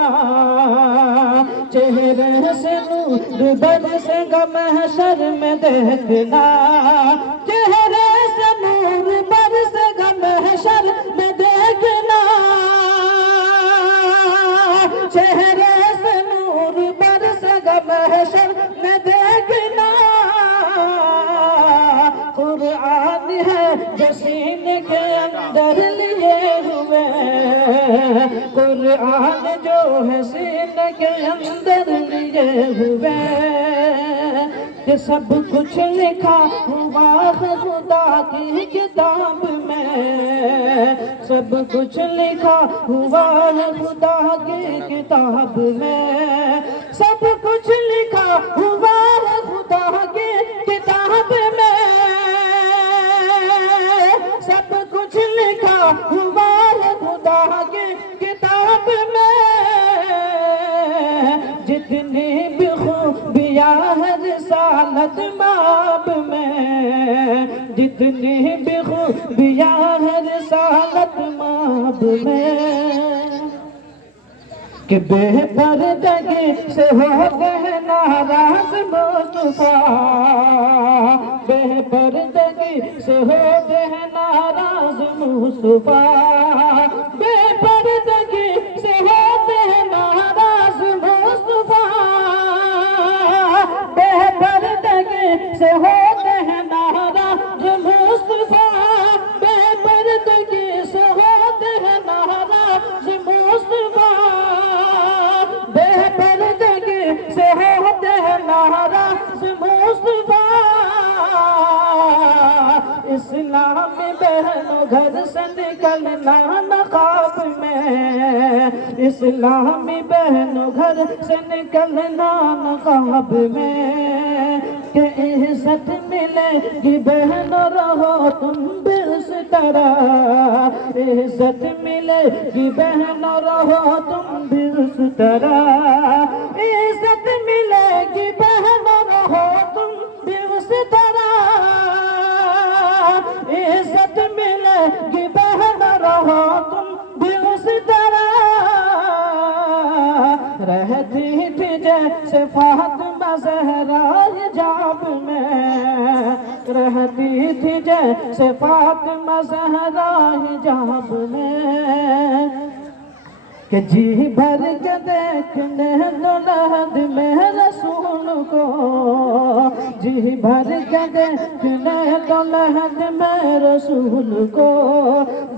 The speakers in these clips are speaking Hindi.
देखना, चेहरे से नूर बरसेगा महशर में देखना, चेहरे से नूर बरसेगा महशर में देखना, चेहरे से नूर बरसेगा महशर में देखना। कुरान है जो सीने के अंदर लिए हुए, कुरान जो है सीने के अंदर लिए हुए, कि सब कुछ लिखा हुआ है खुदा की किताब में, सब कुछ लिखा हुआ है खुदा की किताब में, सब कुछ लिखा हुआ है खुदा की किताब में, सब कुछ लिखा हुआ है खुदा की किताब में। जितनी भी खूबियाँ है रिसालत माब में, जितनी भी खूबियाँ है रिसालत माब में, कि बेपर्दगी से होते हैं नाराज मुस्तफा, बेपर्दगी से होते हैं नाराज मुस्तफा, बेपर्दगी से होते हैं नाराज मुस्तफा, बेपर्दगी से होते हैं नाराज मुस्तफा, बेपर्दगी से होते हैं नाराज मुस्तफा, बेपर्दगी से होते हैं नाराज मुस्तफा। इस्लामी बहनों घर से निकलना नकाब में, इस्लामी बहनों घर से निकलना नकाब में, कि इज्जत मिलेगी बहनों रहो तुम भी उस तरह, इज्जत मिलेगी बहनों रहो तुम भी उस तरह, इज्जत मिलेगी बहनों रहो तुम भी उस तरह, इज्जत मिलेगी बहनों रहो तुम भी उस तरह। रहती थी जैसे फातिमा ज़हरा हिजाब में, रहती थी जैसे फातिमा ज़हरा हिजाब में, कि जी भर के देखने दो लहद में रसूल को, जी भर के देखने दो लहद में रसूल को,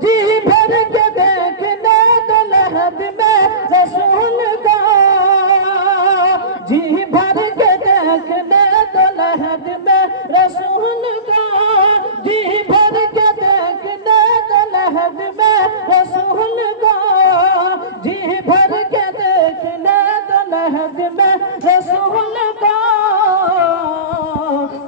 जी भर के देखने दो लहद में रसूल को, जी भर के देखने दो लहद में रसूल को, जी भर के देखने दो लहद में रसूल को, जी भर के देखने दो लहद में रसूल को,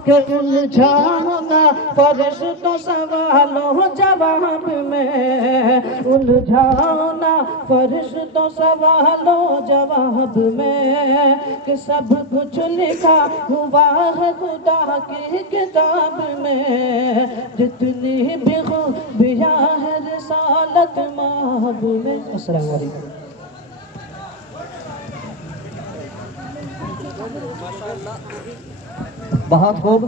कि उलझाऊंगा फरिश्तों सवालों जवाब में, उलझाऊंगा फरिश्तों सवालों जवाब में, कि सब कुछ लिखा हुआ है खुदा की किताब में, जितनी भी खूबियाँ है रिसालत माब में। अस्सलाम वालेकुम। बहुत खूब।